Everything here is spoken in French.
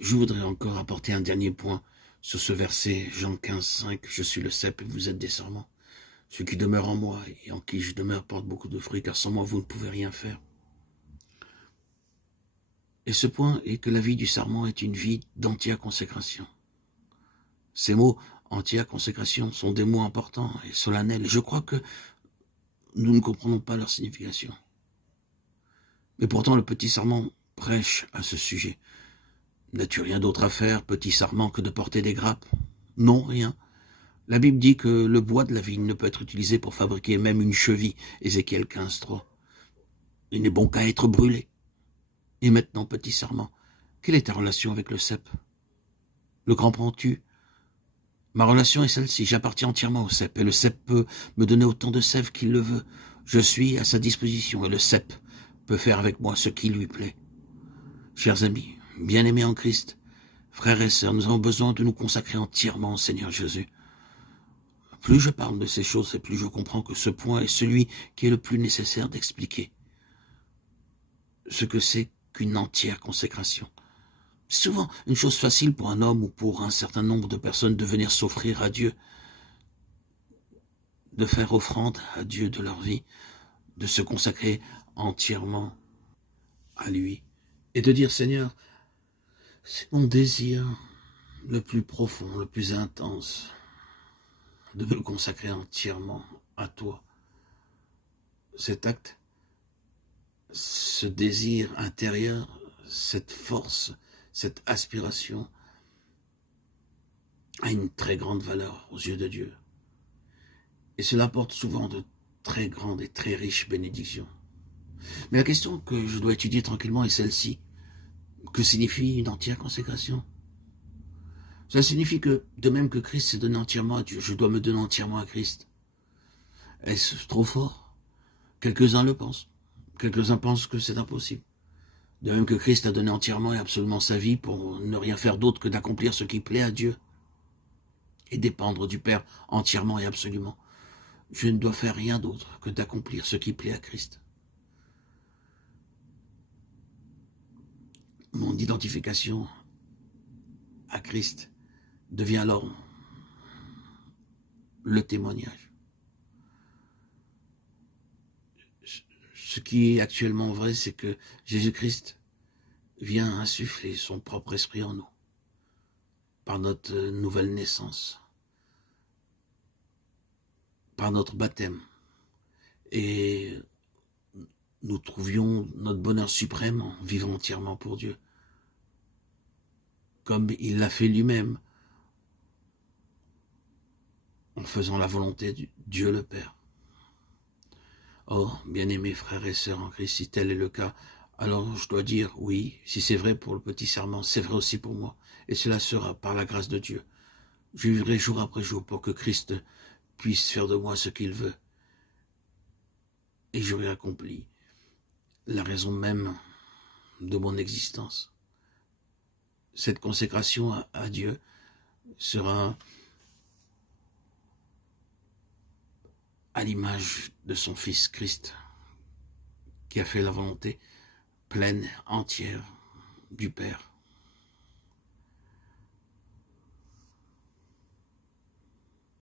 Je voudrais encore apporter un dernier point sur ce verset, Jean 15, 5. Je suis le cep et vous êtes des sarments. Ceux qui demeurent en moi et en qui je demeure portent beaucoup de fruits, car sans moi vous ne pouvez rien faire. Et ce point est que la vie du sarment est une vie d'entière consécration. Ces mots, entière consécration, sont des mots importants et solennels. Je crois que nous ne comprenons pas leur signification. Mais pourtant, le petit sarment prêche à ce sujet. N'as-tu rien d'autre à faire, petit sarment, que de porter des grappes? Non, rien. La Bible dit que le bois de la vigne ne peut être utilisé pour fabriquer même une cheville. Ézéchiel 15, 3. Il n'est bon qu'à être brûlé. Et maintenant, petit sarment, quelle est ta relation avec le cep? Le comprends-tu? Ma relation est celle-ci, j'appartiens entièrement au cep, et le cep peut me donner autant de sève qu'il le veut. Je suis à sa disposition, et le cep peut faire avec moi ce qui lui plaît. Chers amis, bien-aimés en Christ, frères et sœurs, nous avons besoin de nous consacrer entièrement au Seigneur Jésus. Plus je parle de ces choses, et plus je comprends que ce point est celui qui est le plus nécessaire d'expliquer. Ce que c'est qu'une entière consécration. C'est souvent une chose facile pour un homme ou pour un certain nombre de personnes de venir s'offrir à Dieu, de faire offrande à Dieu de leur vie, de se consacrer entièrement à lui et de dire, Seigneur, c'est mon désir le plus profond, le plus intense, de me consacrer entièrement à toi. Cet acte, ce désir intérieur, cette force, cette aspiration a une très grande valeur aux yeux de Dieu. Et cela apporte souvent de très grandes et très riches bénédictions. Mais la question que je dois étudier tranquillement est celle-ci. Que signifie une entière consécration? Ça signifie que, de même que Christ s'est donné entièrement à Dieu, je dois me donner entièrement à Christ. Est-ce trop fort? Quelques-uns le pensent. Quelques-uns pensent que c'est impossible. De même que Christ a donné entièrement et absolument sa vie pour ne rien faire d'autre que d'accomplir ce qui plaît à Dieu et dépendre du Père entièrement et absolument. Je ne dois faire rien d'autre que d'accomplir ce qui plaît à Christ. Mon identification à Christ devient alors le témoignage. Ce qui est actuellement vrai, c'est que Jésus-Christ vient insuffler son propre esprit en nous, par notre nouvelle naissance, par notre baptême. Et nous trouvions notre bonheur suprême en vivant entièrement pour Dieu, comme il l'a fait lui-même, en faisant la volonté de Dieu le Père. Or, bien-aimés frères et sœurs en Christ, si tel est le cas, alors je dois dire oui, si c'est vrai pour le petit serment, c'est vrai aussi pour moi. Et cela sera par la grâce de Dieu. Je vivrai jour après jour pour que Christ puisse faire de moi ce qu'il veut. Et j'aurai accompli la raison même de mon existence. Cette consécration à Dieu sera à l'image de son Fils Christ, qui a fait la volonté pleine, entière du Père.